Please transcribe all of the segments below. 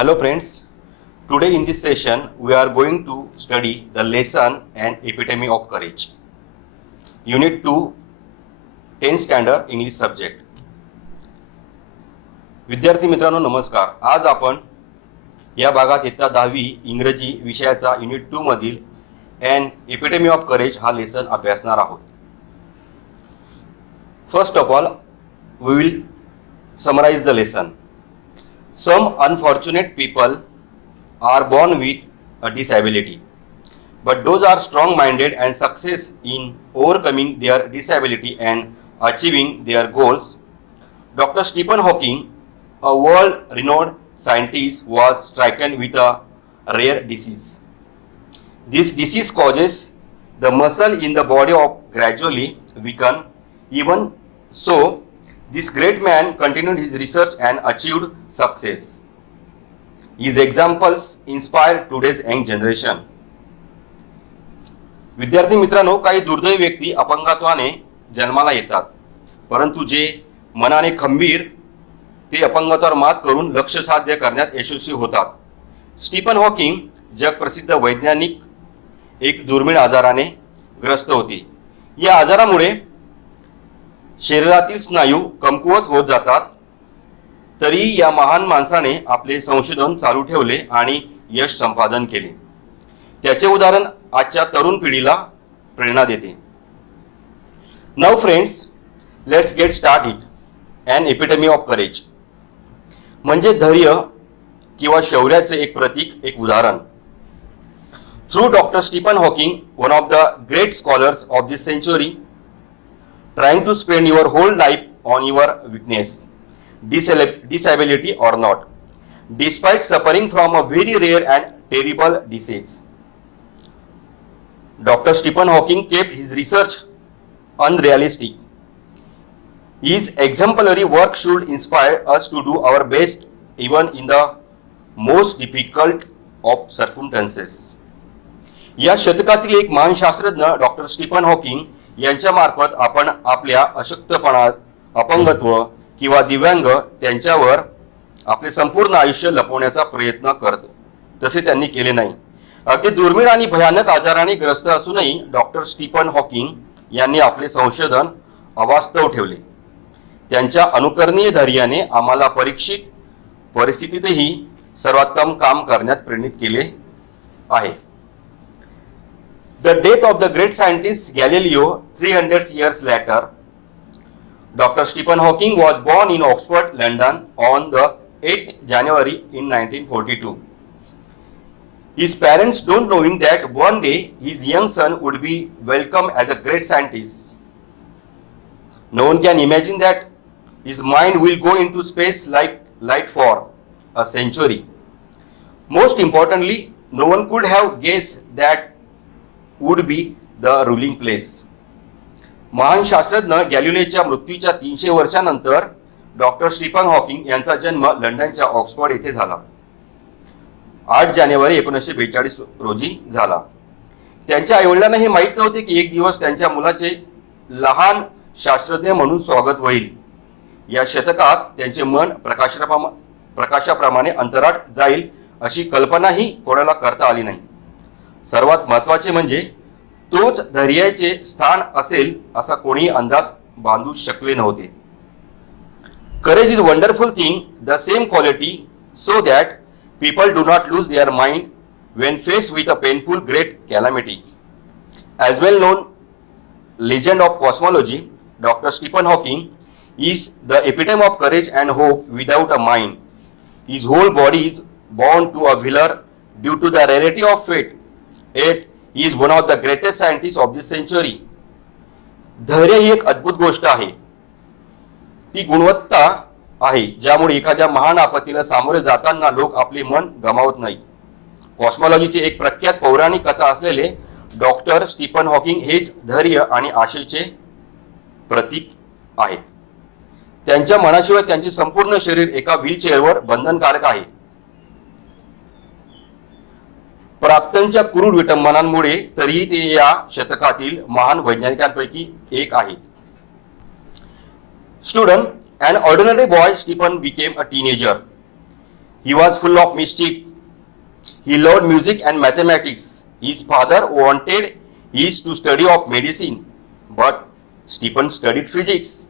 Hello friends, today in this session we are going to study the lesson and epitome of courage. Unit 2, 10th standard English subject. विद्यार्थी मित्रांनो नमस्कार. आज आपण या भागात इयत्ता 10वी इंग्रजी विषयाचा युनिट 2 मधील एन एपिटमी ऑफ करेज हा लेसन अभ्यासणार आहोत. First of all we will summarize the lesson. Some unfortunate people are born with a disability, but those are strong-minded and success in overcoming their disability and achieving their goals. Dr. Stephen Hawking, a world-renowned scientist, was stricken with a rare disease. This disease causes the muscle in the body of gradually weaken. Even so, this great man continued his research and achieved success. His examples inspire today's young generation. विद्यार्थी मित्रांनो, काही दुर्दैवी व्यक्ती अपंगत्वाने जन्माला येतात, परंतु जे मनाने खंबीर ते अपंगत्वावर मात करून लक्ष्य साध्य करण्यात यशस्वी होतात. स्टीफन हॉकिंग जगप्रसिद्ध वैज्ञानिक एक दुर्मिळ आजाराने ग्रस्त होते. या आजारामुळे शरीरातील स्नायू कमकुवत होत जातात. तरी या महान माणसाने आपले संशोधन चालू ठेवले आणि यश संपादन केले. त्याचे उदाहरण आजच्या तरुण पिढीला प्रेरणा देते. Now friends, let's get start it. An epitome of courage म्हणजे धैर्य किंवा शौर्याचे एक प्रतीक, एक उदाहरण. Through doctor Stephen Hawking, one of the great scholars of this century, trying to spend your whole life on your weakness, disability or not, despite suffering from a very rare and terrible disease. Dr. Stephen Hawking kept his research unrealistic. His exemplary work should inspire us to do our best even in the most difficult of circumstances. या शतकातील एक महान शास्त्रज्ञ doctor Stephen Hawking यांच्या मार्फत आपण आपल्या अशक्तपणा, अपंगत्व किंवा दिव्यांग त्यांच्यावर आपले संपूर्ण आयुष्य लपवण्याचा प्रयत्न करतो. तसे त्यांनी केले नाही. अगदी दुर्मिळ आणि भयानक आजाराने ग्रस्त असूनही डॉक्टर स्टीफन हॉकिंग यांनी आपले संशोधन अवास्तव ठेवले. त्यांच्या अनुकरणीय धैर्याने आम्हाला परीक्षित परिस्थितीतही सर्वोत्तम काम करण्यात प्रेरित केले आहे. The death of the great scientist Galileo 300 years later. Dr. Stephen Hawking was born in Oxford, London on the 8th January in 1942. His parents don't knowing that one day his young son would be welcomed as a great scientist. No one can imagine that his mind will go into space like light for a century. Most importantly, no one could have guessed that would be the ruling place. महान शास्त्रज्ञ गॅलिलेच्या मृत्यूच्या 300 वर्षानंतर doctor Stephen Hawking यांचा जन्म लंडनच्या Oxford येथे झाला. 8 जानेवारी 1942 रोजी झाला. त्यांच्या आईवडिलांना हे माहीत नव्हते की एक दिवस त्यांच्या मुलाचे लहान शास्त्रज्ञ म्हणून स्वागत होईल. या शतकात त्यांचे मन प्रकाशाप्रमाणे अंतराळात जाईल अशी कल्पनाही कोणाला करता आली नाही. सर्वात महत्त्वाचे म्हणजे तोच धैर्याचे स्थान असेल असा कोणी अंदाज बांधू शकले नव्हते. Courage is wonderful thing, the same quality so that people do not lose their mind when face with a painful great calamity. As well known legend of cosmology, doctor Stephen Hawking is the epitome of courage and hope without a mind. His whole body is bound to a wheeler due to the rarity of fate. Yet he is one of the greatest scientists of this century. धैर्य ही एक अद्भुत गोष्ट आहे. ती गुणवत्ता आहे ज्यामुळे एखाद्या महान आपत्तीला सामोरे जाताना लोक आपले मन गमावत नाही. कॉस्मॉलॉजीचे एक प्रख्यात पौराणिक कथा असलेले डॉक्टर स्टीफन हॉकिंग हेच धैर्य आणि आशेचे प्रतीक आहेत. त्यांच्या मनाशिवाय त्यांचे संपूर्ण शरीर एका व्हीलचेअरवर बंधनकारक आहे. प्राप्तांच्या क्रूर विटंबनांमुळे तरीही ते या शतकातील महान वैज्ञानिकांपैकी एक आहेत. Student, an ordinary boy Stephen became a teenager. He was full of mischief. He loved music and mathematics. His father wanted him to study of medicine, but Stephen studied physics.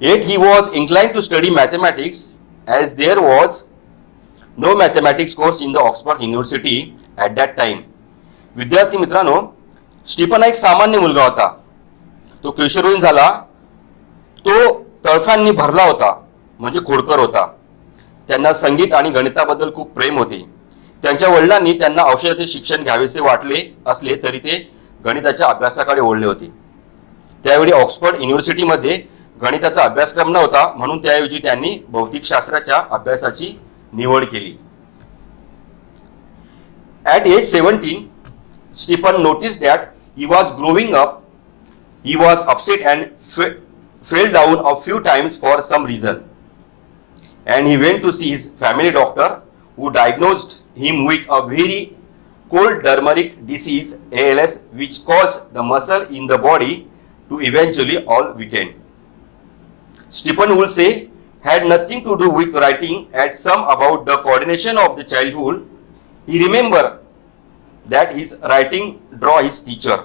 Yet he was inclined to study mathematics, as there was no mathematics course in the Oxford University at that time. विद्यार्थी मित्रांनो, Stephen एक सामान्य मुलगा होता. तो किशोरवयीन झाला. तो तळफांनी भरला होता, म्हणजे खोडकर होता. त्यांना संगीत आणि गणिताबद्दल खूप प्रेम होते. त्यांच्या वडिलांनी त्यांना औषधाचे शिक्षण घ्यावेसे वाटले असले तरी ते गणिताच्या अभ्यासाकडे वळले होते. त्यावेळी ऑक्सफर्ड युनिव्हर्सिटीमध्ये गणिताचा अभ्यासक्रम नव्हता, म्हणून त्याऐवजी त्यांनी भौतिकशास्त्राच्या अभ्यासाची निवड केली. At age 17, Stephen noticed that he was growing up. He was upset and fell down a few times for some reason. And he went to see his family doctor, who diagnosed him with a very cold dermaric disease, ALS, which caused the muscle in the body to eventually all weaken. Stephen would say had nothing to do with writing at some about the coordination of the childhood. He remembered that his writing draw his teacher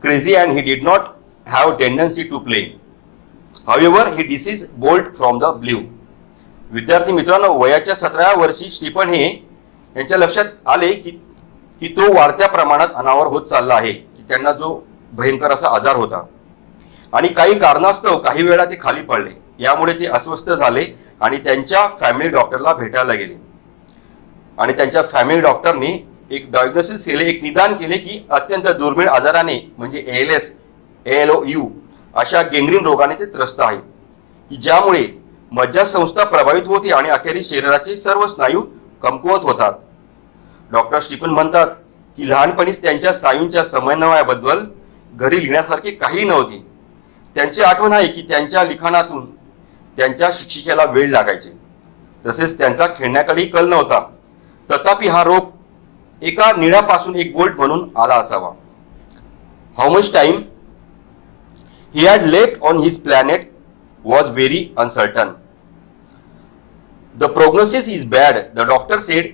crazy and he did not have tendency to play. However, he disease bolt from the blue. विद्यार्थी मित्रांनो, वयाच्या 17व्या वर्षी Stephen हे यांच्या लक्षात आले की तो वाढत्या प्रमाणात अनावर होत चालला आहे, की त्यांना जो भयंकर असा आजार होता आणि काही कारणास्तव काही वेळा ते खाली पडले. यामुळे ते अस्वस्थ झाले आणि त्यांच्या फॅमिली डॉक्टरला भेटायला गेले. आणि त्यांच्या फॅमिली डॉक्टरनी एक डायग्नोसिस केले, एक निदान केले की अत्यंत दुर्मिळ आजाराने म्हणजे ALS, ALOU अशा गेंग्रीन रोगाने ते त्रस्त आहेत, की ज्यामुळे मज्जासंस्था प्रभावित होते आणि अखेरीस शरीराचे सर्व स्नायू कमकुवत होतात. डॉक्टर स्टीफन म्हणतात की लहानपणीच त्यांच्या स्नायूंच्या समन्वयाबद्दल घरी लिहिण्यासारखे काही नव्हते. त्यांची आठवण आहे की त्यांच्या लिखाणातून त्यांच्या शिक्षिकेला वेळ लागायचे, तसेच त्यांचा खेळण्याकडेही कल नव्हता. तथापि हा रोग एका निळापासून एक बोल्ट म्हणून आला असावा. How much time he had left on his planet was very uncertain. The prognosis is bad. The doctor said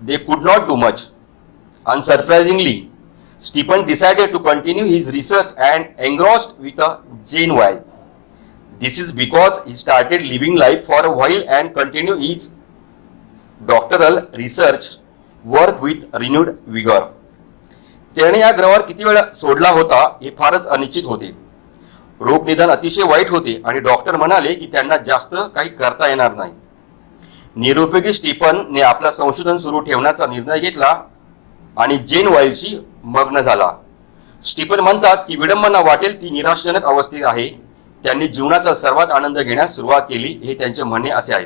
they could not do much. Unsurprisingly, Stephen decided to continue his research and engrossed with a Jane Weil. This is because he started living life for a while and continued his doctoral research work with renewed vigor. त्याने या ग्रहावर किती वेळ सोडला होता हे फारच अनिश्चित होते. रोग निदान अतिशय वाईट होते आणि डॉक्टर म्हणाले की त्यांना जास्त काही करता येणार नाही. निरुपयोगी स्टीफनने आपला संशोधन सुरू ठेवण्याचा निर्णय घेतला आणि जेन वाईलशी मग्न झाला. स्टीफन म्हणतात की विडंबना वाटेल ती निराशाजनक अवस्थेत आहे. त्यांनी जीवनाचा सर्वात आनंद घेण्यास सुरुवात केली हे त्यांचे म्हणणे असे आहे,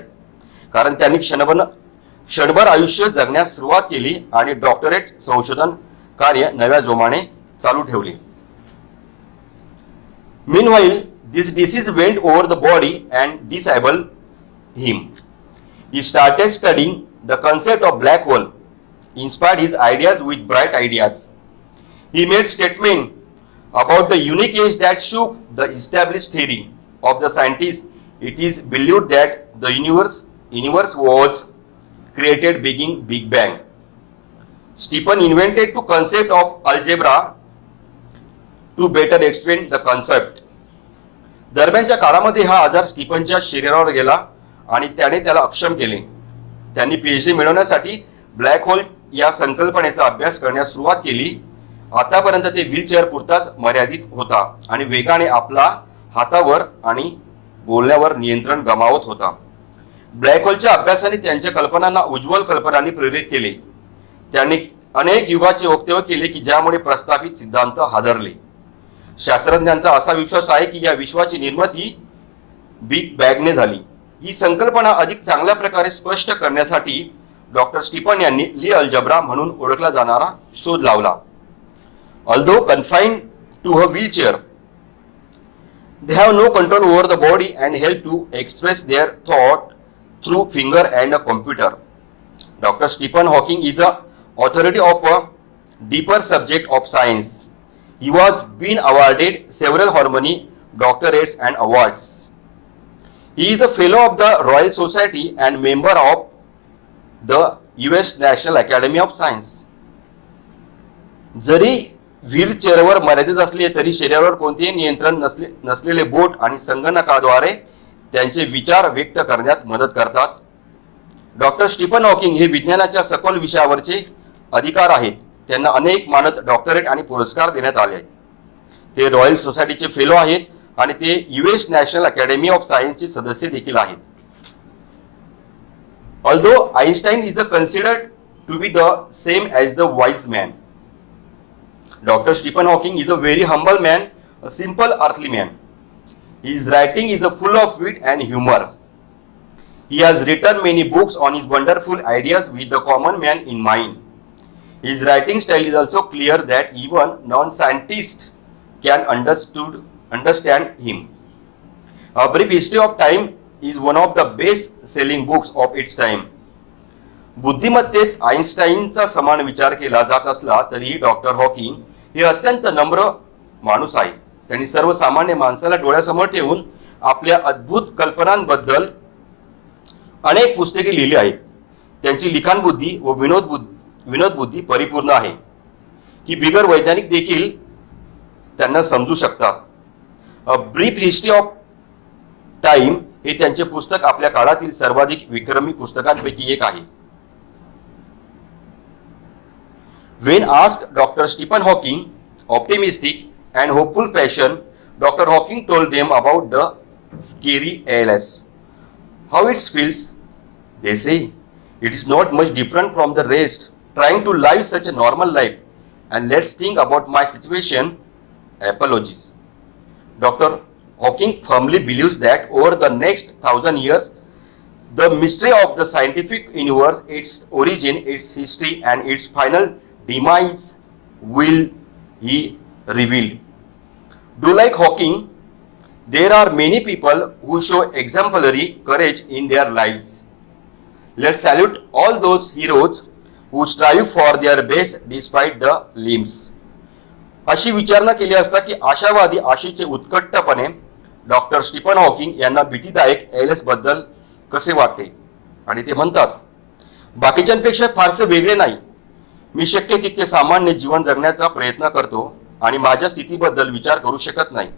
कारण त्यांनी क्षणभर आयुष्य जगण्यास सुरुवात केली आणि डॉक्टरेट संशोधन कार्य नव्या जोमाने चालू ठेवले. Meanwhile, this disease went over the body and disabled him. He started studying the concept of black hole, inspired his ideas with bright ideas. He made statements about the unique age that shook the established theory of the scientists. It is believed that the universe was created beginning Big Bang. Stephen invented the concept of algebra to better explain the concept. दरम्यानच्या काळामध्ये हा आजार स्टीफनच्या शरीरावर गेला आणि त्याने त्याला अक्षम केले. त्यांनी PhD मिळवण्यासाठी ब्लॅक होल या संकल्पनेचा अभ्यास करण्यास सुरुवात केली. आतापर्यंत ते व्हीलचेअर पुरताच मर्यादित होता आणि वेगाने आपला हातावर आणि बोलण्यावर नियंत्रण गमावत होता. ब्लॅक होलच्या अभ्यासाने त्यांच्या कल्पनांना उज्ज्वल कल्पनांनी प्रेरित केले. त्यांनी अनेक युगाचे वक्तव्य केले की ज्यामुळे प्रस्थापित सिद्धांत हादरले. शास्त्रज्ञांचा असा विश्वास आहे की या विश्वाची निर्मिती बिग बॅगने झाली. ही संकल्पना अधिक चांगल्या प्रकारे स्पष्ट करण्यासाठी डॉक्टर स्टीफन यांनी ली अल्जेब्रा म्हणून ओळखला जाणारा शोध लावला. Although confined to a wheelchair, they have no control over the body and help to express their thought through finger and a computer. Dr. Stephen Hawking is a authority of a deeper subject of science. He was been awarded several honorary doctorates and awards. He is a fellow of the Royal Society and member of the US National Academy of Science. जरी व्हीलचेअरवर मर्यादित असले तरी शरीरावर कोणतेही नियंत्रण नसलेले बोट आणि संगणकाद्वारे त्यांचे विचार व्यक्त करण्यात मदत करतात. डॉक्टर स्टीफन हॉकिंग हे विज्ञानाच्या सखोल विषयावरचे अधिकार आहेत. त्यांना अनेक मानद डॉक्टरेट आणि पुरस्कार देण्यात आले आहेत. ते रॉयल सोसायटीचे फेलो आहेत आणि ते US नॅशनल अकॅडमी ऑफ सायन्सचे सदस्य देखील आहेत. Although Einstein is considered to be the same as the wise man, Dr. Stephen Hawking is a very humble man, a simple earthly man. His writing is full of wit and humor. He has written many books on his wonderful ideas with the common man in mind. His writing style is also clear that even non-scientists can understand him. A Brief History of Time is one of the best-selling books of its time. बुद्धिमत्तेत आइन्स्टाईनचा समान विचार केला जात असला तरीही doctor Hawking हे अत्यंत नम्र माणूस आहे. त्यांनी सर्वसामान्य माणसाला डोळ्यासमोर ठेवून आपल्या अद्भुत कल्पनांबद्दल अनेक पुस्तके लिहिली आहेत. त्यांची लिखाण बुद्धी व विनोद बुद्धी परिपूर्ण आहे की बिगर वैज्ञानिक देखील त्यांना समजू शकतात. A brief history of time हे त्यांचे पुस्तक आपल्या काळातील सर्वाधिक विक्रमी पुस्तकांपैकी एक आहे. When asked Dr. Stephen Hawking, optimistic and hopeful fashion, Dr. Hawking told them about the scary ALS. How it feels? They say, it is not much different from the rest, trying to live such a normal life. And let's think about my situation. Apologies. Dr. Hawking firmly believes that over the next 1,000 years, the mystery of the scientific universe, its origin, its history, and its final demise will be revealed. Do like Hawking, there are many people who show exemplary courage in their lives. Let's salute all those heroes who strive for their best despite the limbs. अशी विचारणा केली असता की आशावादी आशेचे उत्कटपणे doctor Stephen Hawking यांना भीतीदायक LS बद्दल कसे वाटते आणि ते म्हणतात, बाकीच्यांपेक्षा फारसे वेगळे नाही. मी शक्य तितके सामान्य जीवन जगण्याचा प्रयत्न करतो आणि माझ्या स्थितीबद्दल विचार करू शकत नाही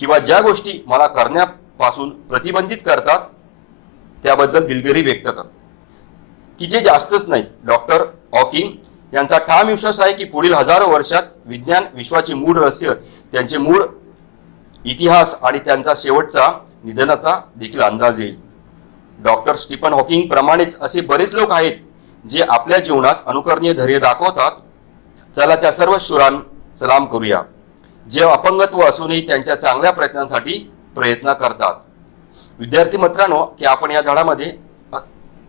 किंवा ज्या गोष्टी मला करण्यापासून प्रतिबंधित करतात त्याबद्दल दिलगिरी व्यक्त करतो की जे जास्तच नाही. डॉक्टर हॉकिंग यांचा ठाम विश्वास आहे की पुढील हजारो वर्षात विज्ञान विश्वाचे मूळ रहस्य, त्यांचे मूळ इतिहास आणि त्यांचा शेवटचा निधनाचा देखील अंदाज येईल. डॉक्टर स्टीफन हॉकिंग प्रमाणेच असे बरेच लोक आहेत जे आपल्या जीवनात अनुकरणीय धैर्य दाखवतात. चला त्या सर्व शूरांना सलाम करूया जे अपंगत्व असूनही त्यांच्या चांगल्या प्रयत्नांसाठी प्रयत्न करतात. विद्यार्थी मित्रांनो, की आपण या धड्यामध्ये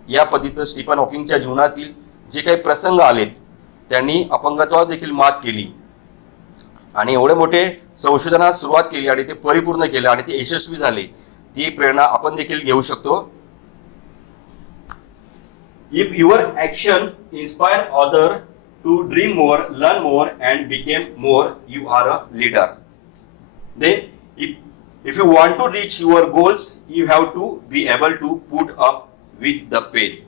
या पद्धतीत स्टीफन हॉकिंगच्या जीवनातील जे काही प्रसंग आलेत, त्यांनी अपंगत्वावर देखील मात केली आणि एवढे मोठे संशोधनात सुरुवात केली आणि ते परिपूर्ण केले आणि ते यशस्वी झाले. ती प्रेरणा आपण देखील घेऊ शकतो. If your action inspire others to dream more, learn more, and become more, you are a leader. Then, if you want to reach your goals, you have to be able to put up with the pain.